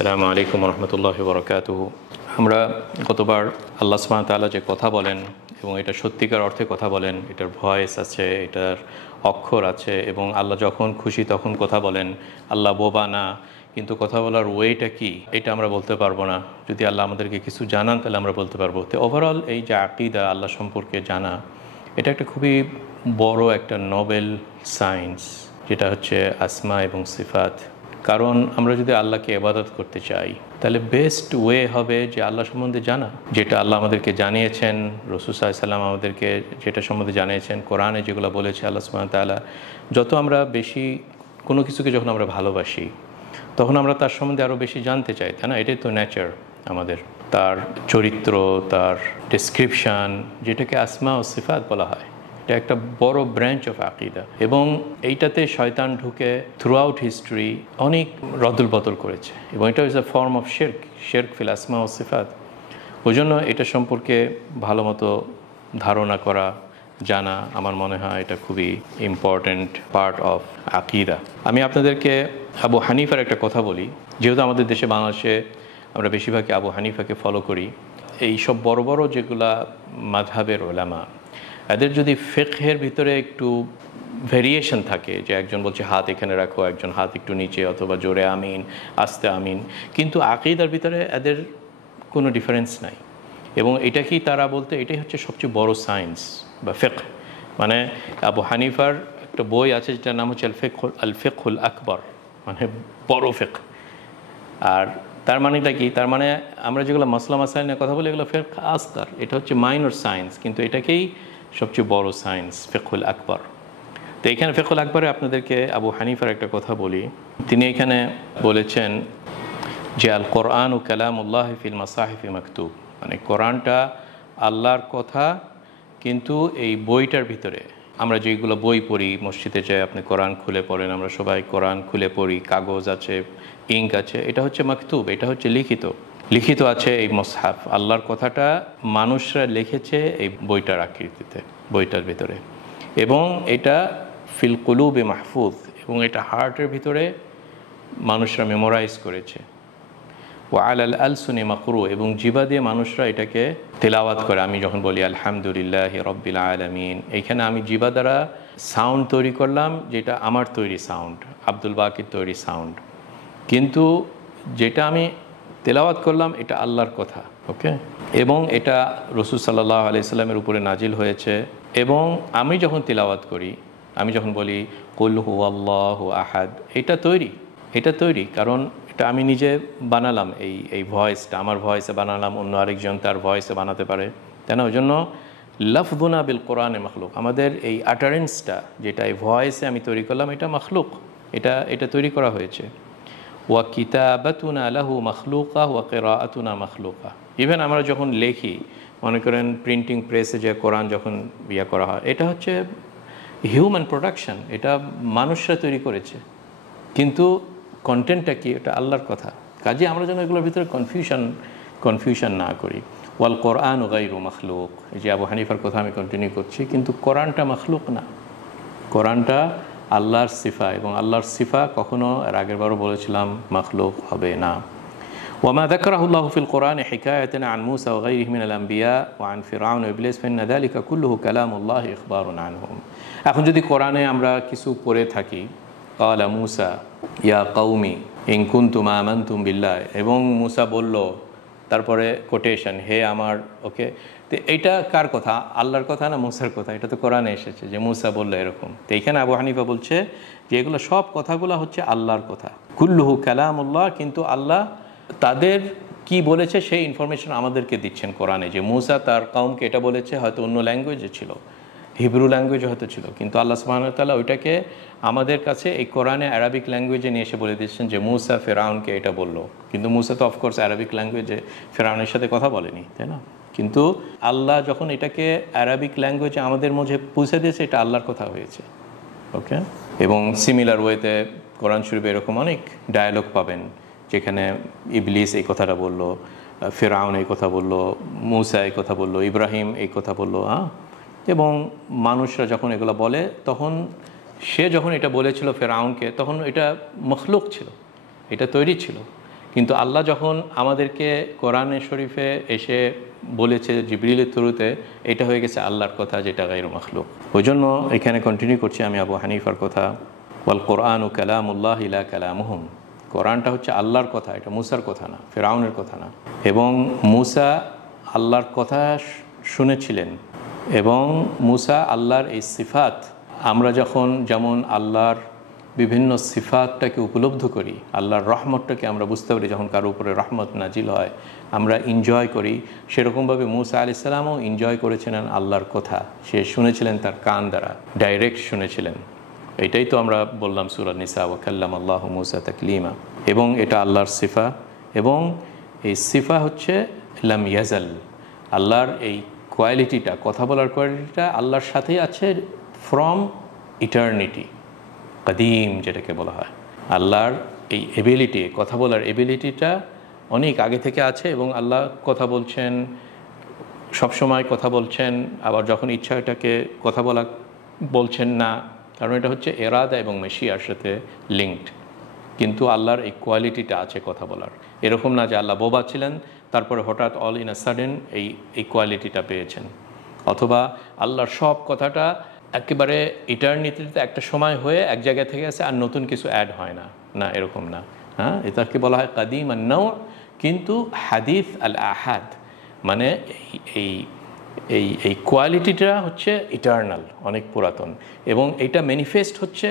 আসসালামু আলাইকুম রহমতুল্লাহি বরকাতুহু। আমরা গতবার আল্লাহ সুবহানাহু ওয়া তাআলা যে কথা বলেন এবং এটা সত্যিকার অর্থে কথা বলেন, এটার ভয়েস আছে, এটার অক্ষর আছে এবং আল্লাহ যখন খুশি তখন কথা বলেন। আল্লাহ বোবা না, কিন্তু কথা বলার ওয়েটা কি এটা আমরা বলতে পারবো না। যদি আল্লাহ আমাদেরকে কিছু জানান তাহলে আমরা বলতে পারবো। তো ওভারঅল এই যে আকীদা, আল্লাহ সম্পর্কে জানা, এটা একটা খুবই বড় একটা নোবেল সায়েন্স, যেটা হচ্ছে আসমা এবং সিফাত। কারণ আমরা যদি আল্লাহকে ইবাদত করতে চাই তাহলে বেস্ট ওয়ে হবে যে আল্লাহ সম্বন্ধে জানা, যেটা আল্লাহ আমাদেরকে জানিয়েছেন, রাসূল সাল্লাল্লাহু আলাইহি ওয়াসাল্লাম আমাদেরকে যেটা সম্বন্ধে জানিয়েছেন, কোরআনে যেগুলো বলেছে আল্লাহ সুবহানাহু ওয়া তাআলা। যত আমরা বেশি কোনো কিছুকে যখন আমরা ভালোবাসি তখন আমরা তার সম্বন্ধে আরও বেশি জানতে চাই, তাই না? এটাই তো নেচার আমাদের, তার চরিত্র, তার ডেসক্রিপশান, যেটাকে আসমা ও সিফাত বলা হয়। এটা একটা বড় ব্রাঞ্চ অফ আকীদা এবং এইটাতে শয়তান ঢুকে থ্রু আউট হিস্ট্রি অনেক রদল বদল করেছে এবং এটা ইজ আ ফর্ম অফ শিরক ফিল আসমা ও সিফাত। ওই জন্য এটা সম্পর্কে ভালো মতো ধারণা করা, জানা, আমার মনে হয় এটা খুবই ইম্পর্ট্যান্ট পার্ট অফ আকীদা। আমি আপনাদেরকে আবু হানিফার একটা কথা বলি। যেহেতু আমাদের দেশে, বাংলাদেশে আমরা বেশিরভাগই আবু হানিফাকে ফলো করি। এই সব বড় বড় যেগুলা মাযহাবের উলামা, এদের যদি ফিকহের ভিতরে একটু ভেরিয়েশন থাকে, যে একজন বলছে হাত এখানে রাখো, একজন হাত একটু নিচে, অথবা জোরে আমিন, আস্তে আমিন, কিন্তু আকীদার ভিতরে এদের কোনো ডিফারেন্স নাই। এবং এটা কি তারা বলতে, এটাই হচ্ছে সবচেয়ে বড় সায়েন্স বা ফিকহ। মানে আবু হানিফার একটা বই আছে যেটার নাম হচ্ছে আল ফিকহুল আকবর, মানে বড় ফিকহ। আর তার মানেটা কি? তার মানে আমরা যেগুলো মাসলা মাসাইল নিয়ে কথা বলি এগুলো ফিকহ আসগার, এটা হচ্ছে মাইনর সায়েন্স, কিন্তু এটাকেই সবচেয়ে বড় সায়েন্স, ফিকহুল আকবর। তো এখানে ফিকহুল আকবরে আপনাদেরকে আবু হানিফার একটা কথা বলি। তিনি এখানে বলেছেন যে আল কোরআন ও কালামুল্লাহ ফিল মাসাহিফি মাকতুব, মানে কোরআনটা আল্লাহর কথা, কিন্তু এই বইটার ভিতরে আমরা যেগুলো বই পড়ি, মসজিদে যাই আপনি কোরআন খুলে পড়েন, আমরা সবাই কোরআন খুলে পড়ি, কাগজ আছে, ইঙ্ক আছে, এটা হচ্ছে মাকতুব, এটা হচ্ছে লিখিত আছে এই মুসহাফ। আল্লাহর কথাটা মানুষরা লিখেছে এই বইটার আকৃতিতে, বইটার ভিতরে, এবং এটা ফিল কুলুবে মাহফুজ, এবং এটা হার্টের ভিতরে মানুষরা মেমোরাইজ করেছে। ও আল আলসুনি মাকরু, এবং জিবা দিয়ে মানুষরা এটাকে তেলাওয়াত করে। আমি যখন বলি আলহামদুলিল্লাহি রাব্বিল আলামিন, এইখানে আমি জিবা দ্বারা সাউন্ড তৈরি করলাম, যেটা আমার তৈরি সাউন্ড, আব্দুল বাকির তৈরি সাউন্ড, কিন্তু যেটা আমি তেলাওয়াত করলাম এটা আল্লাহর কথা। ওকে, এবং এটা রাসূল সাল্লাল্লাহু আলাইহি সাল্লামের উপরে নাজিল হয়েছে। এবং আমি যখন তেলাওয়াত করি, আমি যখন বলি কুল হুয়াল্লাহু আহাদ, এটা তৈরি কারণ এটা আমি নিজে বানালাম। এই ভয়েসটা আমার ভয়েসে বানালাম, অন্য আরেকজন তার ভয়েসে বানাতে পারে, তাই না? ওই জন্য লফযুনা বিল কোরআনে মাখলুক, আমাদের এই আটারেন্সটা যেটা এই ভয়েসে আমি তৈরি করলাম, এটা মাখলুক, এটা তৈরি করা হয়েছে। ওয়া কিতাবাতুনা লাহু মাখলুকা ওয়া কিরাআতুনা মাখলুকা। ইভেন আমরা যখন লেখি, মনে করেন প্রিন্টিং প্রেসে যে কোরআন যখন করা হয়, এটা হচ্ছে হিউম্যান প্রোডাকশন, এটা মানুষরা তৈরি করেছে, কিন্তু কন্টেন্টটা কি? এটা আল্লাহর কথা। কাজে আমরা যেন এগুলোর ভিতরে কনফিউশন না করি। ওয়াল কোরআন গায়রু মাখলুক, এই যে আবু হানিফার কথা আমি কন্টিনিউ করছি, কিন্তু কোরআনটা মাখলুক না, কোরআনটা আল্লাহর সিফা, এবং আল্লাহর সিফা কখনো, এর আগেরবারও বলেছিলাম, মাখলুক হবে না। ওয়ামা যাকারাহুল্লাহু ফিল কোরআনি হিকায়াতান আন মূসা ওয়া গায়রিহি মিনাল আম্বিয়া ওয়া আন ফিরআউন ওয়া ইবলিস ফাইন্না যালিকা কুল্লুহু কালামুল্লাহি ইখবারুন আনহুম। এখন যদি কোরআনে আমরা কিছু পড়ে থাকি, ক্বালা মূসা ইয়া কওমি ইন কুনতুম আমানতুম বিল্লাহ, এবং মূসা বলল, তারপরে কোটেশন, হে আমার, ওকে, তো এইটা কার কথা? আল্লাহর কথা না মূসার কথা? এটা তো কোরআনে এসেছে যে মূসা বললো এরকম। তো এইখানে আবু হানিফা বলছে যে এগুলো সব কথাগুলো হচ্ছে আল্লাহর কথা, কুল্লুহু কালামুল্লাহ, কিন্তু আল্লাহ তাদের কি বলেছে সেই ইনফরমেশন আমাদেরকে দিচ্ছেন কোরআনে, যে মূসা তার কওমকে এটা বলেছে, হয়তো অন্য ল্যাঙ্গুয়েজে ছিল, হিব্রু ল্যাঙ্গুয়েজ হয়তো ছিল, কিন্তু আল্লাহ সুবহানাহু ওয়া তাআলা ওইটাকে আমাদের কাছে এই কোরআনে আরবিক ল্যাঙ্গুয়েজে নিয়ে এসে বলে দিচ্ছেন যে মূসা ফেরাউনকে এটা বললো। কিন্তু মূসা তো অফকোর্স আরবিক ল্যাঙ্গুয়েজে ফেরাউনের সাথে কথা বলেনি, তাই না? কিন্তু আল্লাহ যখন এটাকে আরবিক ল্যাঙ্গুয়েজে আমাদের মধ্যে পৌঁছে দিয়েছে, এটা আল্লাহর কথা হয়েছে। ওকে, এবং সিমিলার ওয়েতে কোরআন শরীফে এরকম অনেক ডায়ালগ পাবেন, যেখানে ইবলিস এই কথাটা বলল, ফেরাউন এই কথা বলল, মূসা এই কথা বলল, ইব্রাহিম এই কথা বলল, এবং মানুষরা যখন এগুলো বলে, তখন সে যখন এটা বলেছিল ফেরাউনকে, তখন এটা মখলুক ছিল, এটা তৈরি ছিল, কিন্তু আল্লাহ যখন আমাদেরকে কোরআনে শরীফে এসে বলেছে জিবরিলের থ্রুতে, এটা হয়ে গেছে আল্লাহর কথা, যেটা গায়রু মাখলুক। ওই জন্য এখানে কন্টিনিউ করছি আমি আবু হানিফার কথা, ওয়াল কোরআন ও কালামুল্লাহ ইলা কালামুহুম, কোরআনটা হচ্ছে আল্লাহর কথা, এটা মুসার কথা না, ফেরাউনের কথা না। এবং মুসা আল্লাহর কথা শুনেছিলেন, এবং মুসা আল্লাহর এই সিফাত, আমরা যখন যেমন আল্লাহর বিভিন্ন সিফাতটাকে উপলব্ধ করি, আল্লাহর রহমতটাকে আমরা বুঝতে পারি, যখন কারো উপরে রহমত নাজিল হয় আমরা এনজয় করি, সেরকমভাবে মুসা আলাইহিস সালামও এনজয় করেছিলেন আল্লাহর কথা, সে শুনেছিলেন তার কান দ্বারা, ডাইরেক্ট শুনেছিলেন। এটাই তো আমরা বললাম সূরা নিসা, ওয়া কাল্লামাল্লাহু মুসা তাকলিমা, এবং এটা আল্লাহর সিফা। এবং এই সিফা হচ্ছে লাম ইয়াজাল, আল্লাহর এই কোয়ালিটিটা, কথা বলার কোয়ালিটিটা আল্লাহর সাথেই আছে ফ্রম ইটারনিটি, কাদিম যেটাকে বলা হয়। আল্লাহর এই এবিলিটি, কথা বলার এবিলিটিটা অনেক আগে থেকে আছে, এবং আল্লাহ কথা বলছেন, সবসময় কথা বলছেন, আবার যখন ইচ্ছা এটাকে কথা বলছেন না, কারণ এটা হচ্ছে এরাদা এবং মেশিয়ার সাথে লিঙ্কড। কিন্তু আল্লাহর এই কোয়ালিটিটা আছে কথা বলার, এরকম না যে আল্লাহ বোবা ছিলেন তারপরে হঠাৎ অল ইন আ সাডেন এই কোয়ালিটিটা পেয়েছেন, অথবা আল্লাহর সব কথাটা একেবারে ইটারনিটিতে একটা সময় হয়ে এক জায়গা থেকে আসে আর নতুন কিছু অ্যাড হয় না, না এরকম না। হ্যাঁ, এটাকে বলা হয় কাদিম আর নাও। কিন্তু হাদিস আল আহাদ মানে এই এই এই কোয়ালিটিটা হচ্ছে ইটারনাল, অনেক পুরাতন, এবং এটা ম্যানিফেস্ট হচ্ছে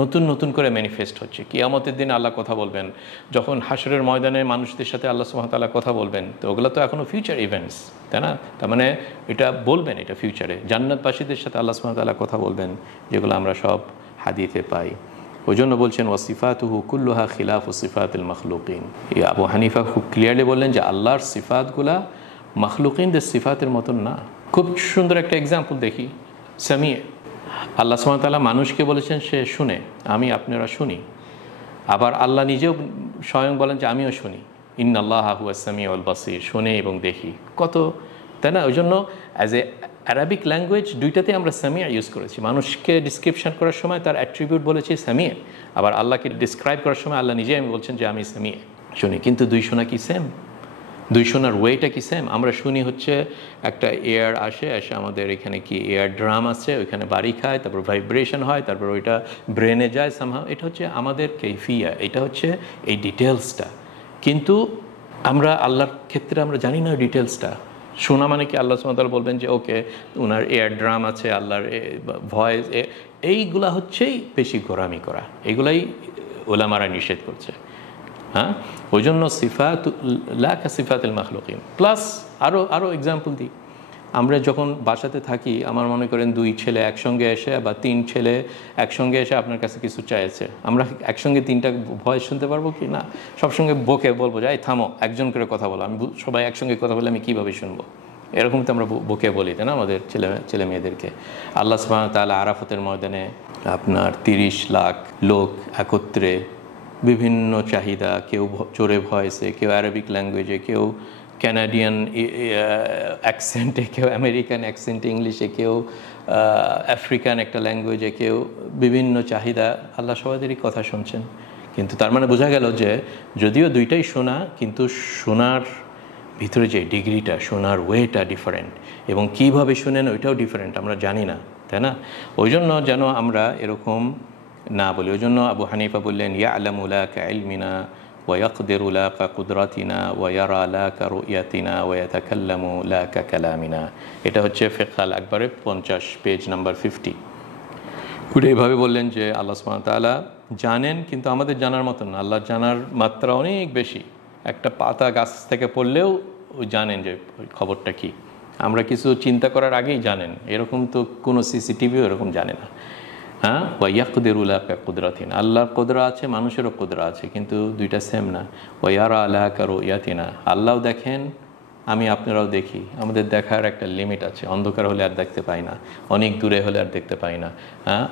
নতুন নতুন করে ম্যানিফেস্ট হচ্ছে। কিয়ামতের দিন আল্লাহ কথা বলবেন, যখন হাশরের ময়দানে মানুষদের সাথে আল্লাহ সুবহানাহু ওয়া তাআলা কথা বলবেন, তো ওগুলো তো এখনও ফিউচার ইভেন্টস, তাই না? তার মানে এটা বলবেন, এটা ফিউচারে জান্নাতবাসীদের সাথে আল্লাহ সুবহানাহু ওয়া তাআলা কথা বলবেন, যেগুলো আমরা সব হাদিসে পাই। ওই জন্য বলছেন ওয়াসিফাতুহু কুল্লুহা খিলাফু সিফাতিল মাখলুকিন। এই আবু হানিফা খুব ক্লিয়ারলি বললেন যে আল্লাহর সিফাতগুলা মাখলুকিনদের সিফাতের মতন না। খুব সুন্দর একটা এক্সাম্পল দেখি, সামিয়ে। আল্লাহ সুবহানাহু ওয়া তাআলা মানুষকে বলেছেন সে শুনে, আমি আপনারা শুনি। আবার আল্লাহ নিজেও স্বয়ং বলেন যে আমিও শুনি, ইন্নাল্লাহা হুয়াস সামিউল বাসীর, শুনে এবং দেখি। কত, তাই না? ওই জন্য অ্যাজ এ অ্যারাবিক ল্যাঙ্গুয়েজ দুইটাতে আমরা সামিয়া ইউজ করেছি। মানুষকে ডিসক্রিপশন করার সময় তার অ্যাট্রিবিউট বলেছি সামিয়া, আবার আল্লাহকে ডিসক্রাইব করার সময় আল্লাহ নিজেই আমি বলছেন যে আমি সামিয়া, শুনি। কিন্তু দুই শোনা কি সেম? দুই শোনার ওয়েটা কি সেম? আমরা শুনি হচ্ছে একটা এয়ার এসে আমাদের এখানে কি এয়ার ড্রাম আছে, ওইখানে বাড়ি খায়, তারপর ভাইব্রেশন হয়, তারপর ওইটা ব্রেনে যায় সামহাও। এটা হচ্ছে আমাদের কৈফিয়া, এটা হচ্ছে এই ডিটেলসটা। কিন্তু আমরা আল্লাহর ক্ষেত্রে আমরা জানি না ডিটেলসটা। শোনা মানে কি আল্লাহ সুবহানাহু ওয়া তাআলা বলবেন যে ওকে ওনার এয়ার ড্রাম আছে, আল্লাহর ভয়েস, এইগুলা হচ্ছেই বেশি গোরামি করা, এগুলাই ওলামারা নিষেধ করছে। হ্যাঁ, ওই জন্য সিফাত লা কা সিফাতিল মাখলুকিন। প্লাস আরও এক্সাম্পল দিই, আমরা যখন বাসাতে থাকি, আমার মনে করেন দুই ছেলে একসঙ্গে এসে বা তিন ছেলে একসঙ্গে এসে আপনার কাছে কিছু চাইছে, আমরা একসঙ্গে তিনটা ভয়েস শুনতে পারবো কি? না, সবসঙ্গে বকে বলবো যে এই থামো, একজন করে কথা বলো, আমি সবাই একসঙ্গে কথা বলে আমি কীভাবে শুনবো? এরকম তো আমরা বকে বলি, তাই না, আমাদের ছেলে মেয়েদেরকে। আল্লাহ সুবহানাহু ওয়া তাআলা আরাফাতের ময়দানে আপনার 30 লাখ লোক একত্রে, বিভিন্ন চাহিদা, কেউ জোরে ভয়েসে, কেউ অ্যারাবিক ল্যাঙ্গুয়েজে, কেউ ক্যানাডিয়ান অ্যাকসেন্টে, কেউ আমেরিকান অ্যাকসেন্টে ইংলিশে, কেউ আফ্রিকান একটা ল্যাঙ্গুয়েজে, কেউ বিভিন্ন চাহিদা, আল্লাহ সবাদেরই কথা শুনছেন। কিন্তু তার মানে বোঝা গেল যে যদিও দুইটাই শোনা, কিন্তু শোনার ভিতরে যে ডিগ্রিটা, শোনার ওয়েটা ডিফারেন্ট, এবং কীভাবে শোনেন ওইটাও ডিফারেন্ট, আমরা জানি না, তাই না? ওই জন্য যেন আমরা এরকম না বলি। ওই জন্য আবু হানিফা বললেন ইয়ালামু লা কা ইলমিনা ওয়া ইয়াকদিরু লা কা কুদরাতিনা ওয়া ইয়ারা লা কা রুয়াতিনা ওয়া ইয়াতাকাল্লামু লা কা কালামিনা। এটা হচ্ছে ফিকহ আল আকবরে 50 পেজ নাম্বার 50। উনি এইভাবে বললেন যে আল্লাহ সুবহানাহু ওয়া তাআলা জানেন, কিন্তু আমাদের জানার মতো না। আল্লাহ জানার মাত্রা অনেক বেশি। একটা পাতা গাছ থেকে পড়লেও জানেন যে ওই খবরটা কী। আমরা কিছু চিন্তা করার আগেই জানেন, এরকম তো কোনো সিসিটিভিও এরকম জানে না। হ্যাঁ, ওয়া ইয়াকদিরু লা কা কুদরাতিনা, আল্লাহর কুদরা আছে, মানুষেরও কুদরা আছে, কিন্তু দুইটা সেম না। ওয়া ইয়ারা লা কা রুয়াতিনা, আল্লাহও দেখেন, আমি আপনারাও দেখি, আমাদের দেখার একটা লিমিট আছে। অন্ধকার হলে আর দেখতে পাই না, অনেক দূরে হলে আর দেখতে পাই না। হ্যাঁ,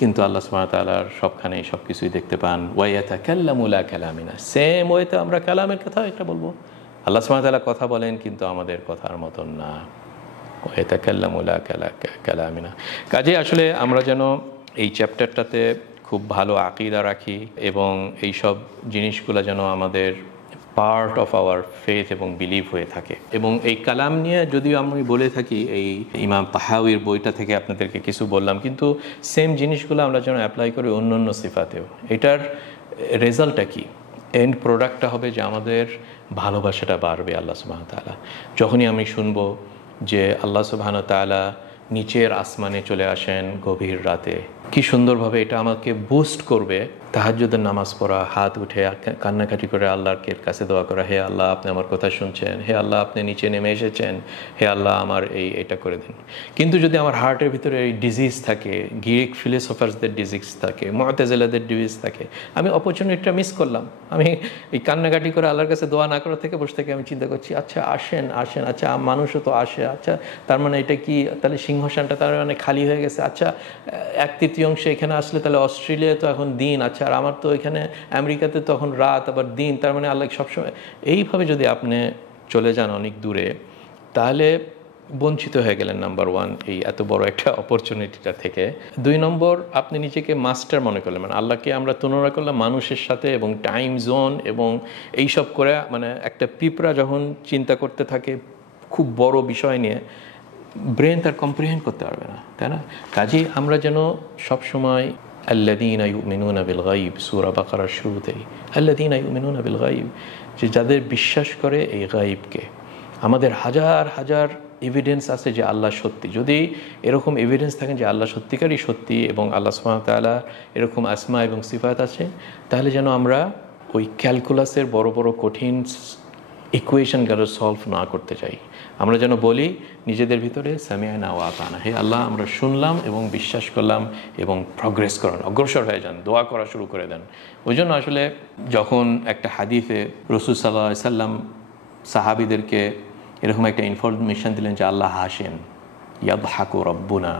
কিন্তু আল্লাহ সুবহানাহু ওয়া তাআলার সবখানেই সব কিছুই দেখতে পান। ওয়া ইয়াতাকাল্লামু লা কালামিনা, সেম ওয়েতে আমরা কালামের কথা একটা বলবো। আল্লাহ সুবহানাহু ওয়া তাআলা কথা বলেন, কিন্তু আমাদের কথার মতন না। ওয়া ইয়াতাকাল্লামু লা কালামিনা। কাজে আসলে আমরা যেন এই চ্যাপ্টারটাতে খুব ভালো আকীদা রাখি এবং এই সব জিনিসগুলো যেন আমাদের পার্ট অফ আওয়ার ফেথ এবং বিলিভ হয়ে থাকে। এবং এই কালাম নিয়ে যদিও আমি বলে থাকি, এই ইমাম তাহাউইর বইটা থেকে আপনাদেরকে কিছু বললাম, কিন্তু সেম জিনিসগুলো আমরা যেন অ্যাপ্লাই করি অন্য অন্য সিফাতেও। এটার রেজাল্টটা কি? এন্ড প্রোডাক্টটা হবে যে আমাদের ভালোবাসাটা বাড়বে আল্লাহ সুবহানাহু ওয়া তাআলা। যখনই আমি শুনবো যে আল্লাহ সুবহানাহু ওয়া তাআলা নিচের আসমানে চলে আসেন গভীর রাতে, কি সুন্দরভাবে এটা আমাকে বুস্ট করবে। তাহাজ্জুদের নামাজ পড়া, হাত উঠে কান্নাকাটি করে আল্লাহর কাছে দোয়া করা, হে আল্লাহ আপনি আমার কথা শুনছেন, হে আল্লাহ আপনি নিচে নেমে এসেছেন, হে আল্লাহ আমার এটা করে দিন। কিন্তু যদি আমার হার্টের ভিতরে এই ডিজিজ থাকে, গ্রিক ফিলোসফার্সদের ডিজিজ থাকে, মুতাজিলাদের ডিজিজ থাকে, আমি অপরচুনিটিটা মিস করলাম। আমি এই কান্নাকাটি করে আল্লাহর কাছে দোয়া না করা থেকে বসে থেকে আমি চিন্তা করছি, আচ্ছা আসেন, আচ্ছা মানুষও তো আসে, আচ্ছা তার মানে এটা কি, তাহলে সিংহাসনটা তার মানে খালি হয়ে গেছে, আচ্ছা 1/3 এখানে আসলে তাহলে অস্ট্রেলিয়ায় তো এখন দিন, আচ্ছা আর আমার তো এখানে আমেরিকাতে তখন রাত আবার দিন, তার মানে আল্লাহ সবসময়। এইভাবে যদি আপনি চলে যান অনেক দূরে, তাহলে বঞ্চিত হয়ে গেলেন নাম্বার 1 এই এত বড় একটা অপরচুনিটিটা থেকে। 2 নম্বর, আপনি নিজেকে মাস্টার মনে করলেন, মানে আল্লাহকে আমরা তুলনা করলাম মানুষের সাথে এবং টাইম জোন এবং এইসব করে, মানে একটা পিঁপড়া যখন চিন্তা করতে থাকে খুব বড় বিষয় নিয়ে, ব্রেন তার কম্প্রিহেন্ড করতে পারবে না, তাই না? কাজেই আমরা যেন সবসময় আল্লাযীনা ইউমিনুনা বিল গায়ব, সূরা বাকারার শুরুতেই আল্লাযীনা ইউমিনুনা বিল গায়ব, যে যাদের বিশ্বাস করে এই গায়বকে। আমাদের হাজার হাজার এভিডেন্স আছে যে আল্লাহ সত্যি। যদি এরকম এভিডেন্স থাকেন যে আল্লাহ সত্যিকারই সত্যি এবং আল্লাহ সুবহানাহু ওয়া তাআলা এরকম আসমা এবং সিফাত আছে, তাহলে যেন আমরা ওই ক্যালকুলাসের বড় বড় কঠিন ইকুয়েশনগুলো সলভ না করতে চাই। আমরা যেন বলি নিজেদের ভিতরে সামিআনা ওয়া আতানা, হে আল্লাহ আমরা শুনলাম এবং বিশ্বাস করলাম এবং প্রগ্রেস করেন, অগ্রসর হয়ে যান, দোয়া করা শুরু করে দেন। ওই জন্য আসলে যখন একটা হাদিসে রাসূল সাল্লাল্লাহু আলাইহি সাল্লাম সাহাবীদেরকে এরকম একটা ইনফরমেশন দিলেন যে আল্লাহ হাসেন, ইয়াদহাকু রাব্বুনা,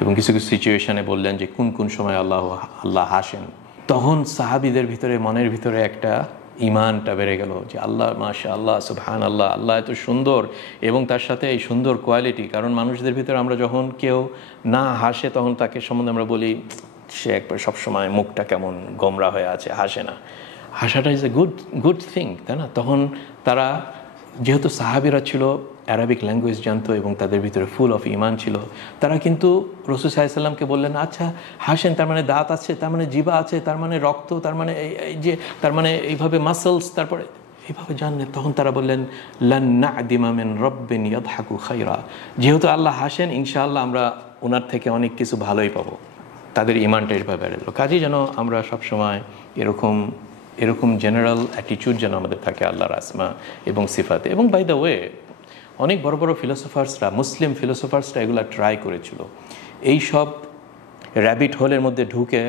এবং কিছু কিছু সিচুয়েশনে বললেন যে কোন কোন সময় আল্লাহ হাসেন, তখন সাহাবীদের ভিতরে মনের ভিতরে একটা ইমানটা বেড়ে গেল যে আল্লাহ মাশাআল্লাহ সুবহানাল্লাহ, আল্লাহ এত সুন্দর এবং তার সাথে এই সুন্দর কোয়ালিটি। কারণ মানুষদের ভিতরে আমরা যখন কেউ না হাসে তখন তাকে সম্বন্ধে আমরা বলি সে একবার সবসময় মুখটা কেমন গোমরা হয়ে আছে, হাসে না। হাসাটা ইজ এ গুড থিং, তাই না? তখন তারা, যেহেতু সাহাবীরা ছিল অ্যারাবিক ল্যাঙ্গুয়েজ জানতো এবং তাদের ভিতরে ফুল অফ ইমান ছিল, তারা কিন্তু রাসূল সাল্লাল্লাহু আলাইহি সাল্লামকে বললেন আচ্ছা হাসেন, তার মানে দাঁত আছে, তার মানে জিহ্বা আছে, তার মানে রক্ত, তার মানে এই যে, তার মানে এইভাবে মাসলস, তারপরে এইভাবে জানলেন। তখন তারা বললেন লান না'দিমা মিন রাব্বিন ইয়াদহাকু খায়রা, যেহেতু আল্লাহ হাসেন ইনশাআল্লাহ আমরা ওনার থেকে অনেক কিছু ভালোই পাবো। তাদের ইমানটা এভাবে বেড়ে গেল। কাজেই যেন আমরা সবসময় এরকম জেনারেল অ্যাটিটিউড যেন আমাদের থাকে আল্লাহর আসমা এবং সিফাতে। এবং বাই দ্য ওয়ে অনেক বড় বড় ফিলোসফার্সরা, মুসলিম ফিলোসফার্সরা এগুলো ট্রাই করেছিল। এই সব র্যাবিট হোলের মধ্যে ঢুকে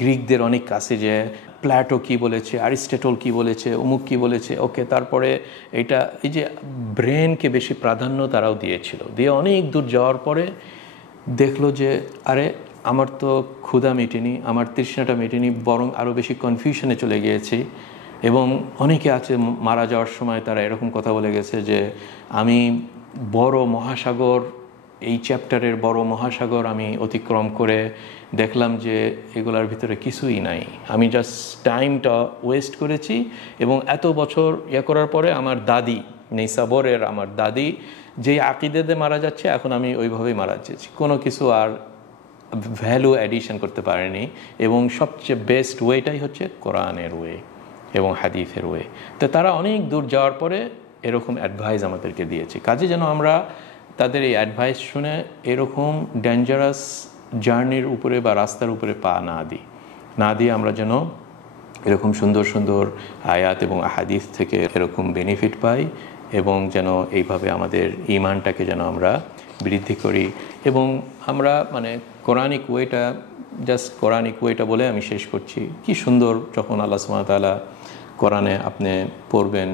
গ্রিকদের অনেক কাছে যে প্ল্যাটো কি বলেছে, অ্যারিস্টটল কি বলেছে, অমুক কি বলেছে, ওকে, তারপরে এটা এই যে ব্রেনকে বেশি প্রাধান্য তারাও দিয়েছিল। দিয়ে অনেক দূর যাওয়ার পরে দেখলো যে আরে আমার তো ক্ষুধা মেটেনি, আমার তৃষ্ণাটা মেটেনি, বরং আরও বেশি কনফিউশনে চলে গিয়েছি। এবং অনেকে আছে মারা যাওয়ার সময় তারা এরকম কথা বলে গেছে যে আমি বড় মহাসাগর, এই চ্যাপ্টারের বড় মহাসাগর আমি অতিক্রম করে দেখলাম যে এগুলার ভিতরে কিছুই নাই, আমি জাস্ট টাইমটা ওয়েস্ট করেছি। এবং এত বছর করার পরে আমার দাদি নেইসাবরের, আমার দাদি যেই আকিদাতে মারা যাচ্ছে, এখন আমি ওইভাবেই মারা যাচ্ছি, কোনো কিছু আর ভ্যালু অ্যাডিশন করতে পারেনি। এবং সবচেয়ে বেস্ট ওয়েটাই হচ্ছে কোরআনের ওয়ে এবং হাদিসের ওয়ে। তো তারা অনেক দূর যাওয়ার পরে এরকম অ্যাডভাইস আমাদেরকে দিয়েছে। কাজে যেন আমরা তাদের এই অ্যাডভাইস শুনে এরকম ডেঞ্জারাস জার্নির উপরে বা রাস্তার উপরে পা না দিয়ে আমরা যেন এরকম সুন্দর সুন্দর আয়াত এবং হাদিস থেকে এরকম বেনিফিট পাই এবং যেন এইভাবে আমাদের ঈমানটাকে যেন আমরা বৃদ্ধি করি। এবং আমরা মানে কোরআনিক ওয়েটা বলে আমি শেষ করছি। কি সুন্দর যখন আল্লাহ সুবহানাহু ওয়া তাআলা কোরআনে আপনি পড়বেন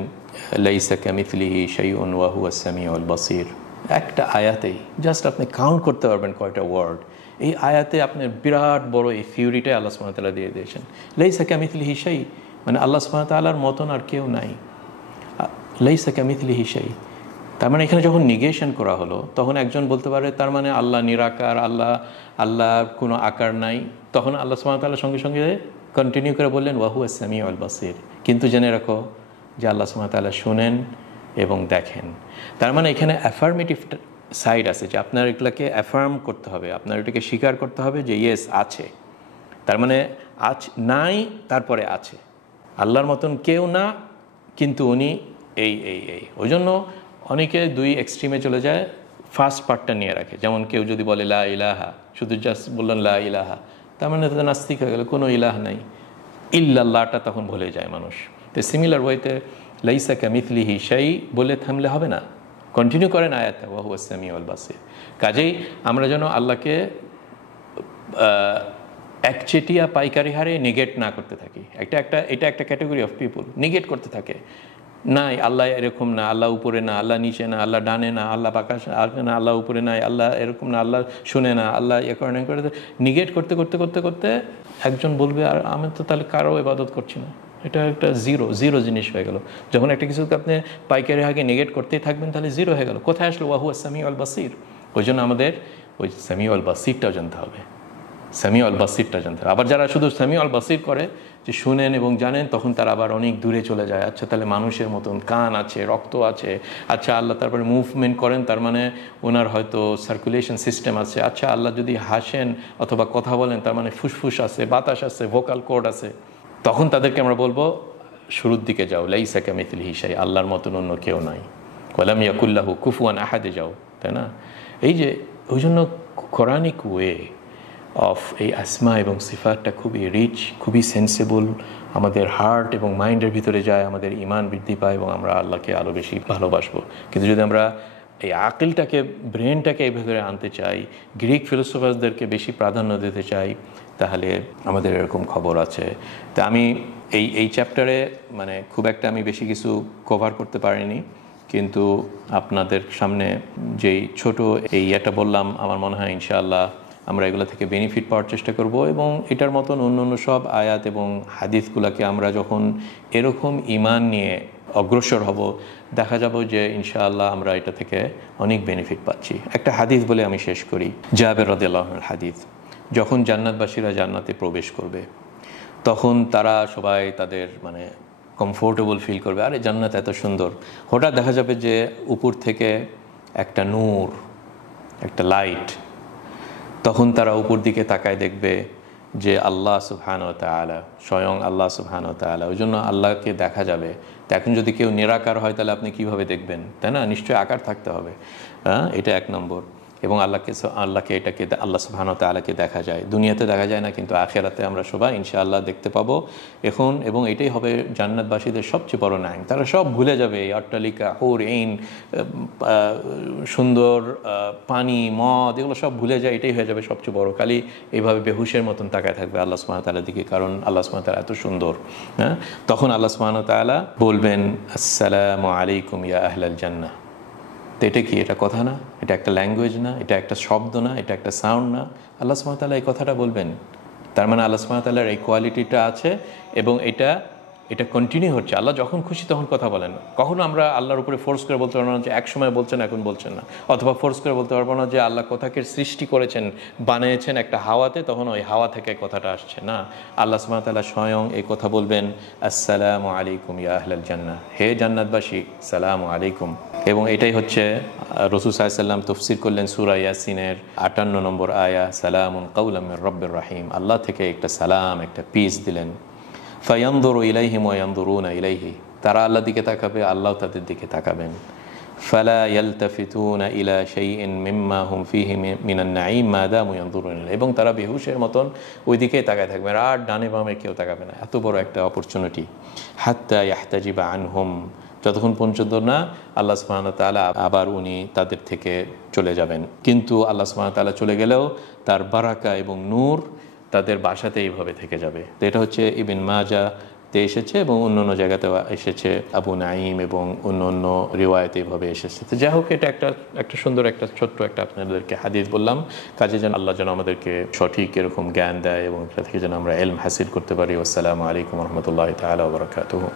লাইসা কামিথলিহি শাইউন ওয়া হুয়াস সামিউল বাসীর, একটা আয়াতেই জাস্ট আপনি কাউন্ট করতে পারবেন কয়টা ওয়ার্ড। এই আয়াতে আপনার বিরাট বড় এই থিওরিটাই আল্লাহ সুবহানাহু ওয়া তাআলা দিয়ে দিয়েছেন। লাইসা কামিথলিহি শাই, মানে আল্লাহ সুবহানাহু ওয়া তাআলার মতন আর কেউ নাই। লাইসা কামিথলিহি শাই, তার মানে এখানে যখন নিগেশন করা হলো তখন একজন বলতে পারে তার মানে আল্লাহ নিরাকার, আল্লাহর কোনো আকার নাই। তখন আল্লাহ সুবহানাহু ওয়া তাআলা সঙ্গে সঙ্গে কন্টিনিউ করে বললেন ওয়া হুয়াস সামিউল বাসির। কিন্তু জেনে রাখো যে আল্লাহ সুবহানাহু ওয়া তাআলা শুনেন এবং দেখেন। তার মানে এখানে অ্যাফার্মেটিভ সাইড আছে যে আপনার এগুলাকে অ্যাফার্ম করতে হবে, আপনার এটাকে স্বীকার করতে হবে যে ইয়েস আছে। তার মানে নাই, তারপরে আছে। আল্লাহর মতন কেউ না, কিন্তু উনি এই এই এই। ওই জন্য অনেকে দুই এক্সট্রিমে চলে যায়, ফার্স্ট পার্টটা নিয়ে রাখে। যেমন কেউ যদি বলে লা ইলাহা, শুধু জাস্ট বললেন লা ইলাহা, তার মানে তো নাস্তিক হয়ে গেল, কোনো ইলাহ নাই। ইল্লাল্লাহটা তখন ভুলে যায় মানুষ। তো সিমিলার ওয়েতে লাইসা কামিথলিহি শাই বলে থামলে হবে না, কন্টিনিউ করেন আয়াতটা ওয়া হুয়াস সামিউল বাসির। কাজেই আমরা যেন আল্লাহকে একচেটিয়া পাইকারি হারে নেগেট না করতে থাকি। এটা একটা ক্যাটাগরি অফ পিপুল নেগেট করতে থাকে, নাই আল্লাহ এরকম না, আল্লাহ উপরে না, আল্লাহ নিচে না, আল্লাহ ডানে না, আল্লাহ বাঁকা না, আল্লাহ উপরে নাই, আল্লাহ এরকম না, আল্লাহ শুনে না, আল্লাহ এ করে না করে নিগেট করতে করতে করতে করতে একজন বলবে আর আমি তো তাহলে কারো ইবাদত করছি না। এটা একটা জিরো জিনিস হয়ে গেল। যখন একটা কিছুকে আপনি পাইকারি আগে নেগেট করতেই থাকবেন তাহলে জিরো হয়ে গেল। কোথায় আসলো ওয়া হুয়াস সামিউল বাসির? ওই জন্য আমাদের ওই সামিউল বাসিরটাও জানতে হবে, সামিউল বাসিরটা জানতে হবে। আবার যারা শুধু সামিউল বাসির করে, যে শুনেন এবং জানেন, তখন তারা আবার অনেক দূরে চলে যায়। আচ্ছা তাহলে মানুষের মতন কান আছে, রক্ত আছে, আচ্ছা আল্লাহ তারপরে মুভমেন্ট করেন, তার মানে ওনার হয়তো সার্কুলেশন সিস্টেম আছে। আচ্ছা আল্লাহ যদি হাসেন অথবা কথা বলেন, তার মানে ফুসফুস আছে, বাতাস আছে, ভোকাল কর্ড আছে। তখন তাদেরকে আমরা বলবো শুরুর দিকে যাও, লাইসা কামিথলিহি শাই, আল্লাহর মতন অন্য কেউ নাই, ওয়ালাম ইয়াকুল্লাহু কুফুয়ান আহাদে যাও, তাই না? এই যে ওই জন্য কোরআনিক ওয়ে অফ এই আসমা এবং সিফাতটা খুবই রিচ, খুবই সেন্সেবল, আমাদের হার্ট এবং মাইন্ডের ভিতরে যায়, আমাদের ইমান বৃদ্ধি পায় এবং আমরা আল্লাহকে আরও বেশি ভালোবাসবো। কিন্তু যদি আমরা এই আকিলটাকে, ব্রেনটাকে এই ভেতরে আনতে চাই, গ্রিক ফিলোসফারদেরকে বেশি প্রাধান্য দিতে চাই, তাহলে আমাদের এরকম খবর আছে। তা আমি এই চ্যাপ্টারে মানে খুব একটা আমি বেশি কিছু কভার করতে পারিনি, কিন্তু আপনাদের সামনে যেই ছোট এটা বললাম, আমার মনে হয় ইনশাআল্লাহ আমরা এগুলো থেকে বেনিফিট পাওয়ার চেষ্টা করব। এবং এটার মতন অন্য সব আয়াত এবং হাদিসগুলোকে আমরা যখন এরকম ঈমান নিয়ে অগ্রসর হব, দেখা যাব যে ইনশাআল্লাহ আমরা এটা থেকে অনেক বেনিফিট পাচ্ছি। একটা হাদিস বলে আমি শেষ করি, জাবের রাদিয়াল্লাহু আনহুর হাদিস। যখন জান্নাতবাসীরা জান্নাতে প্রবেশ করবে, তখন তারা সবাই তাদের মানে কমফোর্টেবল ফিল করবে, আরে জান্নাত এত সুন্দর। হঠাৎ দেখা যাবে যে উপর থেকে একটা নূর, একটা লাইট, তখন তারা উপর দিকে তাকায় দেখবে যে আল্লাহ সুবহানাহু ওয়া তাআলা, স্বয়ং আল্লাহ সুবহানাহু ওয়া তাআলা। ওই জন্য আল্লাহকে দেখা যাবে। তো এখন যদি কেউ নিরাকার হয় তাহলে আপনি কিভাবে দেখবেন, তাই না? নিশ্চয়ই আকার থাকতে হবে। এটা এক নম্বর। এবং এটাকে আল্লাহ সুবহানাহু ওয়া তাআলাকে দেখা যায়, দুনিয়াতে দেখা যায় না, কিন্তু আখিরাতে আমরা সবাই ইনশাআল্লাহ দেখতে পাবো এখন। এবং এটাই হবে জান্নাতবাসীদের সবচেয়ে বড় নাম। তারা সব ভুলে যাবে এই অট্টালিকা, হুর এইন, সুন্দর পানি, মদ, এগুলো সব ভুলে যায়। এটাই হয়ে যাবে সবচেয়ে বড়। খালি এইভাবে বেহুশের মতন তাকায় থাকবে আল্লাহ সুবহানাহু ওয়া তাআলার দিকে, কারণ আল্লাহ সুবহানাহু ওয়া তাআলা এত সুন্দর। হ্যাঁ, তখন আল্লাহ সুবহানাহু ওয়া তাআলা বলবেন আসসালামু আলাইকুম ইয়া আহলাল জান্নাহ। তো এটা কি? এটা কথা না? এটা একটা ল্যাঙ্গুয়েজ না? এটা একটা শব্দ না? এটা একটা সাউন্ড না? আল্লাহ সুবহানাহু ওয়া তাআলা এই কথাটা বলবেন। তার মানে আল্লাহ সুবহানাহু ওয়া তাআলার এই কোয়ালিটিটা আছে এবং এটা কন্টিনিউ হচ্ছে। আল্লাহ যখন খুশি তখন কথা বলেন। কখনো আমরা আল্লাহর উপরে ফোর্স করে বলতে পারবো না যে এক সময় বলছেন এখন বলছেন না, অথবা ফোর্স করে বলতে পারবো না যে আল্লাহ কথাকে সৃষ্টি করেছেন, বানিয়েছেন একটা হাওয়াতে, তখন ওই হাওয়া থেকে কথাটা আসছে না। আল্লাহ সুবহানাহু ওয়া তাআলা স্বয়ং এই কথা বলবেন, আসসালামু আলাইকুম ইয়া আহলাল জান্নাহ, হে জান্নাতবাসী সালামু আলাইকুম। এবং এটাই হচ্ছে রাসূল সাল্লাল্লাহু আলাইহি ওয়াসাল্লাম তাফসীর করলেন সূরা ইয়াসিনের 58 নম্বর আয়া, সালামুন কাওলাম মির রাব্বির রাহিম। আল্লাহ থেকে একটা সালাম, একটা পিস দিলেন। ফায়ানদুরু ইলাইহিম ওয়া ইয়ানদুরুনা ইলাইহি, তারা আল্লাহর দিকে তাকাবে, আল্লাহ তাদের দিকে তাকাবেন। ফালা ইয়ালতাফিতুনা ইলা শাইইন মিম্মা হুম ফীহি মিনান নাঈম মা দামু ইয়ানদুরুনা ইলাইহি, এবং তারা বেহুশের মতন ওই দিকেই তাকায় থাকবে, আর ডানে বামে কেউ তাকাবে না। এত বড় একটা অপরচুনিটি। হাত্তা ইয়াহতাজিবা আনহুম, যতক্ষণ পর্যন্ত না আল্লাহ সুবহানাহু ওয়া তাআলা আবার উনি তাদের থেকে চলে যাবেন। কিন্তু আল্লাহ সুবহানাহু ওয়া তাআলা চলে গেলেও তার বারাকা এবং নূর তাদের বাসাতে এইভাবে থেকে যাবে। তো এটা হচ্ছে ইবনে মাজাতে এসেছে এবং অন্য জায়গাতেও এসেছে, আবু নাঈম এবং অন্য রিওয়ায়াতে এইভাবে এসেছে। তো যাই হোক, এটা একটা সুন্দর একটা ছোট্ট একটা আপনাদেরকে হাদিস বললাম। কাজে যেন আল্লাহ যেন আমাদেরকে সঠিক এরকম জ্ঞান দেয় এবং এটা থেকে যেন আমরা ইলম হাসিল করতে পারি। আসসালামু আলাইকুম ওয়া রাহমাতুল্লাহি তাআলা ওয়া বারাকাতুহু।